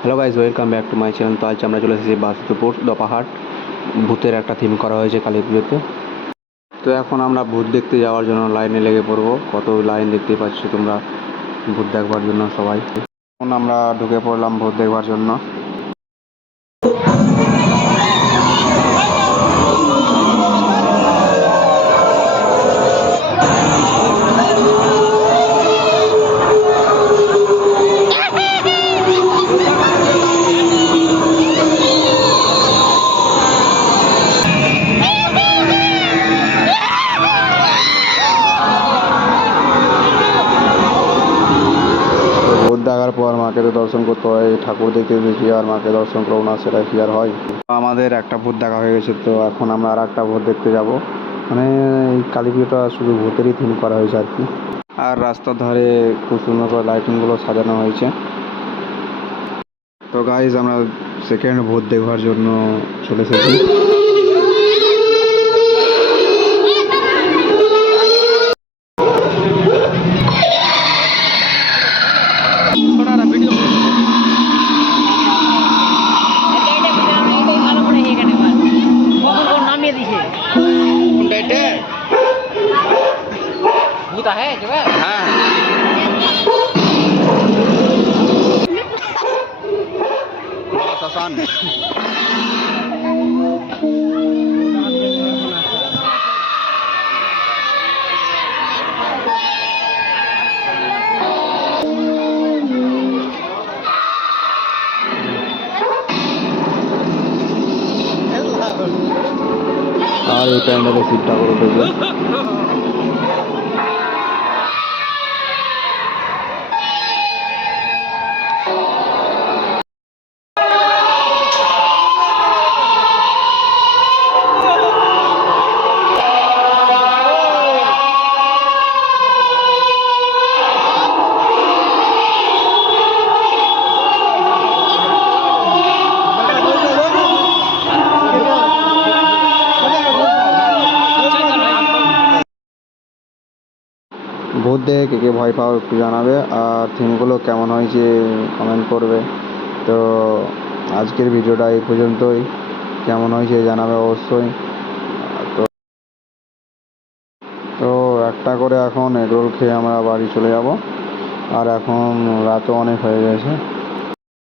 Hello guys, welcome back to my channel. তো আজ আমরা চলে এসেছি বাসুদেবপুর দপাহাট। ভূতের একটা থিম করা হয়েছে কালী পুজোতে। তো এখন আমরা ভূত দেখতে যাওয়ার জন্য লাইনে লেগে পড়বো। কত লাইন দেখতে পাচ্ছি তোমরা ভূত দেখবার জন্য সবাই। এখন আমরা ঢুকে পড়লাম ভূত দেখবার জন্য। ভূত দেখার পর মাকে তো দর্শন করতে হয়, ঠাকুর দেখতে দেখি আর মাকে দর্শন করবো না সেটা কি আর হয়? আমাদের একটা ভূত দেখা হয়ে গেছে, তো এখন আমরা আর একটা ভূত দেখতে যাব। মানে এই কালী পুজোটা শুধু ভূতেরই থিম করা হয়েছে আর কি। আর রাস্তার ধারে খুব সুন্দর করে লাইটিংগুলো সাজানো হয়েছে। তো গাইজ, আমরা সেকেন্ড ভূত দেখবার জন্য চলে এসেছি। আর এই প্যান্ডেলে শিব ঠাকুর উঠেছে। ভূত দেখে কে কে ভয় পাও একটু জানাবে, আর থিমগুলো কেমন হয়েছে কমেন্ট করবে। তো আজকের ভিডিওটা এই পর্যন্তই। কেমন হয়েছে জানাবে অবশ্যই। তো তো একটা করে এখন এগরোল খেয়ে আমরা বাড়ি চলে যাব। আর এখন রাতও অনেক হয়ে গেছে।